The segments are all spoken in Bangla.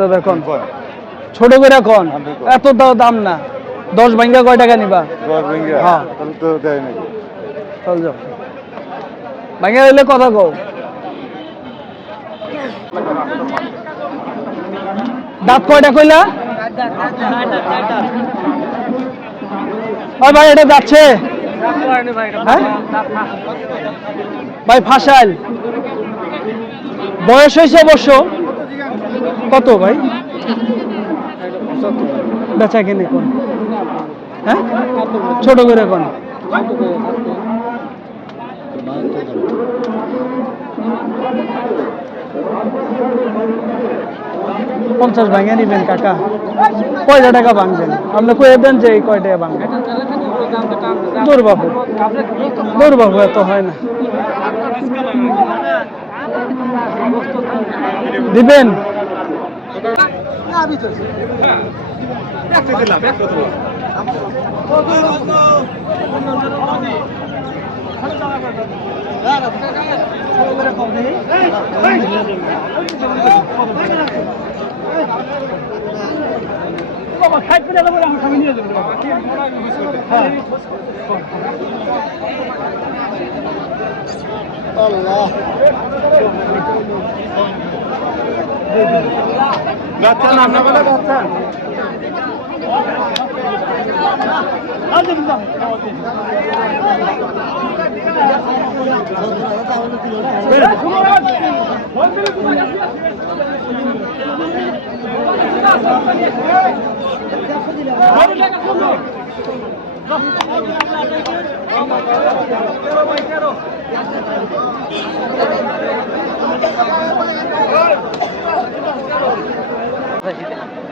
দাদা কোন ছোট করে কোন এত দাম না 10 ভাঙ্গা কয় টাকা নিবা 10 ভাঙ্গা হ্যাঁ তাহলে তো দেয় নাকি চল যাও ভাঙ্গা হইলে কথা কও দাঁত কয়টা কইলা ওই ভাই এটা যাচ্ছে ভাই ফাসাইল বয়স হয়েছে অবশ্য কত ভাই বেচা কিনে কোন হ্যাঁ ছোট করে কোন 50 ভাঙে নিবেন কাকা কয়টা টাকা ভাঙবেন আপনি কয়ে দেন যে কয় টাকা ভাঙবেন দুর্বাবু এত হয় না দিবেন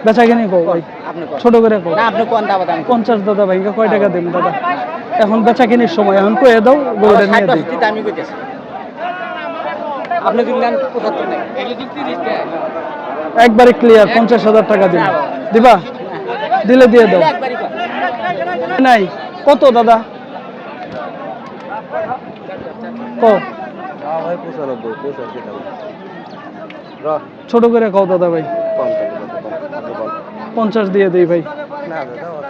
বেচা কিনে কো ভাই ছোট করে কো না আপনি কোন দাম 50 দাদা ভাই কয় টাকা দেন দাদা এখন বেচা কিনের সময় এখন কয়ে দাও গরুটা নিয়ে দিই আমি কইতেছি আপনি দিলেন 75 টাকা এগুলো 30 টাকা একবারে ক্লিয়ার 50,000 টাকা দিন দিবা দিলে দিয়ে দাও নাই কত দাদা কো ভাই 95 ছোট করে কও দাদা ভাই 50 দিয়ে দেই ভাই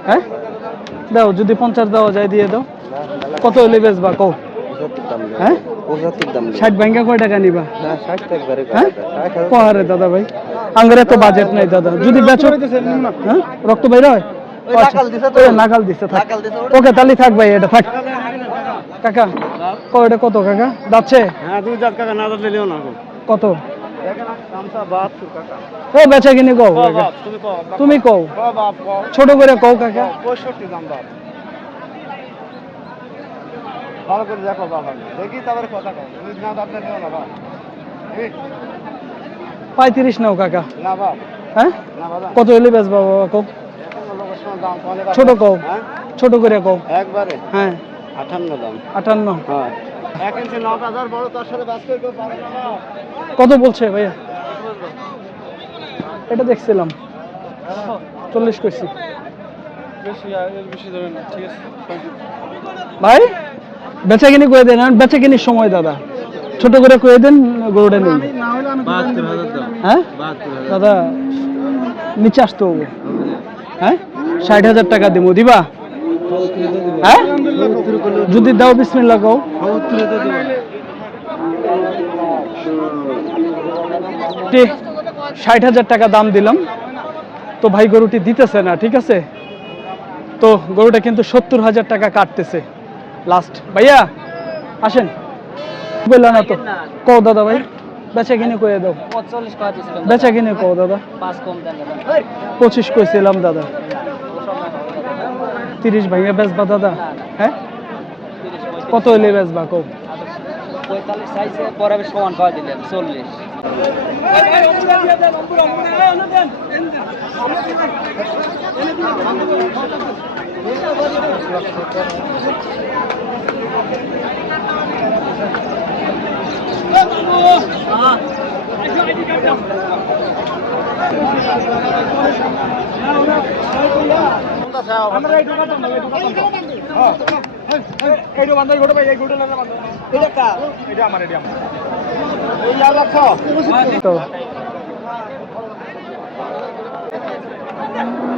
হ্যাঁ দাও যদি 50 দেওয়া যায় দিয়ে দাও কত হইলে বেচবা কও হ্যাঁ 75 দাম 60 ভাঙ্গা কয় টাকা নিবা না 60 একবারে কহারে দাদা ভাই আঙ্গরে তো বাজেট নাই দাদা যদি বেচো হ্যাঁ রক্ত বাইরে হয় নাগাল দিছে থাক ওকে তাহলে থাক ভাই এটা থাক কাকা কয়টা কত কাকা যাচ্ছে হ্যাঁ দুই দাঁত কাকা না দাঁত নিও না কত ও বেচা কিনে কও তুমি কও ছোট করে কও কাকা 65 দাম বাপ ভালো করে দেখো বাবা দেখি তারপরে কথা কও তুমি না দাঁত নিও না বাপ 35 নাও কাকা না বাপ হ্যাঁ কত হইলে বেচবা বাবা কও ছোট কও ছোট করে কও একবারে হ্যাঁ 58 দাম 58 হ্যাঁ 1 ইঞ্চি 9000 বড় তার সাথে বাস করে কেউ পারে না কত বলছে ভাইয়া এটা দেখছিলাম 40 কইছি বেশি এর বেশি দেবে না ঠিক আছে ভাই বেচাকিনি কই দেন আর বেচাকিনি সময় দাদা ছোট করে কই দেন গরুটা নেই 72000 দাম হ্যাঁ 72000 দাদা নিচে আসতে হবে হ্যাঁ 60000 টাকা দিমু দিবা হ্যাঁ যদি দাও বিসমিল্লাহ কও 60,000 টাকা দাম দিলাম তো ভাই গরুটি দিতেছে না ঠিক আছে তো গরুটা কিন্তু 70,000 টাকা কাটতেছে লাস্ট ভাইয়া আসেন বললা না তো কও দাদা ভাই বেচা কিনে কয়ে দাও 45 কয় দিছিলাম বেচা কিনে কও দাদা 5 কম দেন দাদা 25 কইছিলাম দাদা 30 ভাইয়া বেচবা দাদা হ্যাঁ কত হইলে বেচবা কও 45 চাইছে পরে আমি সমান করে দিলেন 40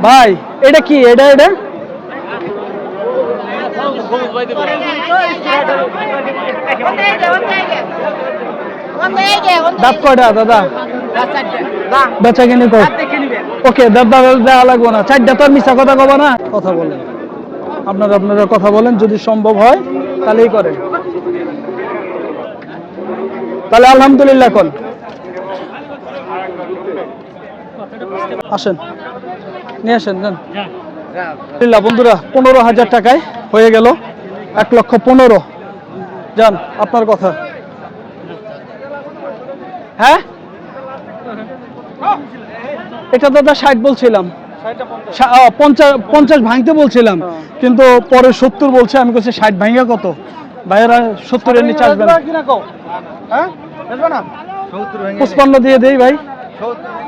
ভাই এটা কি? এটা দাঁত কয়টা দাদা? বেচা কিনে কর। ওকে দেওয়া লাগবো না, 4টা তো আর মিছা কথা কবা না। কথা বলেন আপনারা কথা বলেন, যদি সম্ভব হয় তাহলেই করেন। তাহলে আলহামদুলিল্লাহ কোন আসেন, নিয়ে আসেন যান। বন্ধুরা 15,000 টাকায় হয়ে গেল 1,15,000। যান, আপনার কথা। হ্যাঁ এটা দাদা 60 বলছিলাম, 50 ভাঙতে বলছিলাম, কিন্তু পরে 70 বলছে। আমি বলছি 60 ভাঙা কত? ভাইয়েরা 70 এর নিচে আসবে না। 55 দিয়ে দেই ভাই।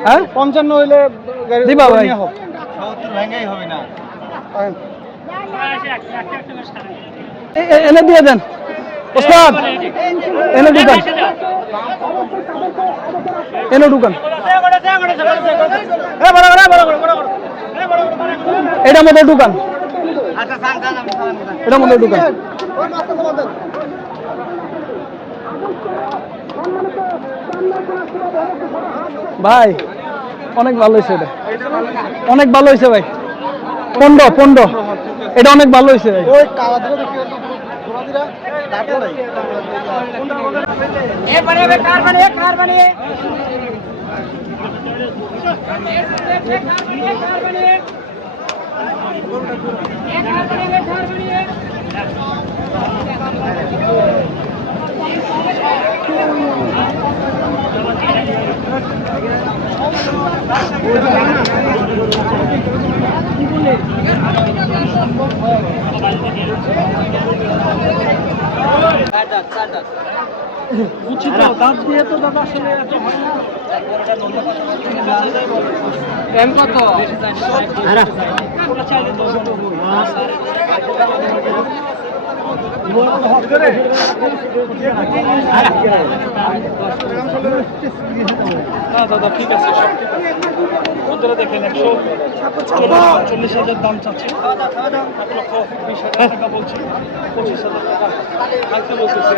হ্যাঁ 55 হইলে দিবা ভাই। 70 ভাঙাই হবে না। এনে দিয়ে দেন ওস্তাদ, এনে ঢুকান, এনে ঢুকান। এটার মধ্যে ঢুকান, এটার মধ্যে ঢুকান। ভাই অনেক ভালো হয়েছে, এটা অনেক ভালো হয়েছে ভাই। 15 এটা অনেক ভালো হয়েছে ভাই। দাঁত দিয়ে তো দাদা আসলে কত দাদা? ঠিক আছে, সব ঠিক আছে। বন্ধুরা দেখেন 140,000 দাম চাচ্ছে, 1,20,000 টাকা বলছি, 25,000 টাকা থাকতে বলতেছে।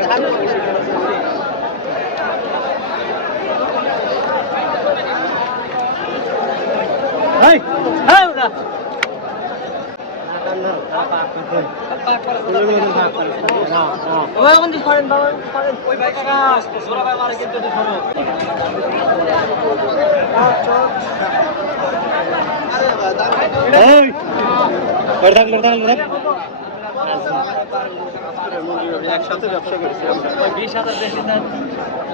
একসাথে ব্যবসা করেছিলাম, 20,000 বেশি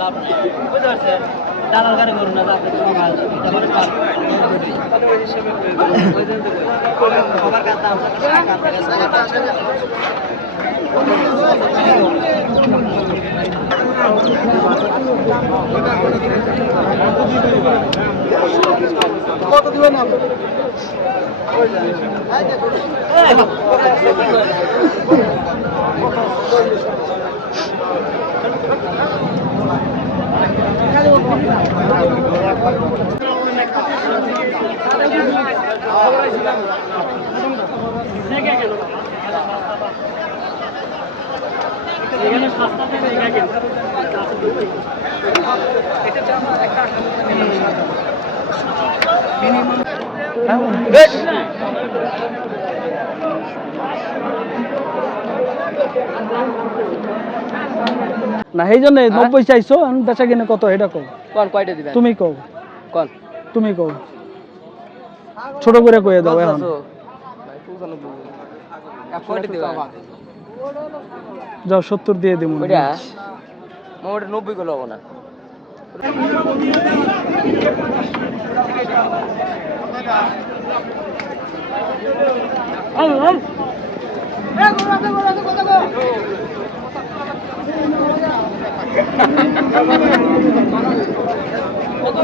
লাভ নেই, বুঝতে পারছেন? দালাল গাড়ি করুন না, কত দিবেন না? না এই জন্য 90 চাইছো, আমি বেচা কিনে কত এটা কও। কোন কয়টা দিবেন? তুমি কও। কোন তুমি কও, ছোট করে কইয়ে দাও এখন। কয়টা দিবেন? যাও 70 দিয়ে দিমু। ওইটা মোট 90 কিলো হবে না। কত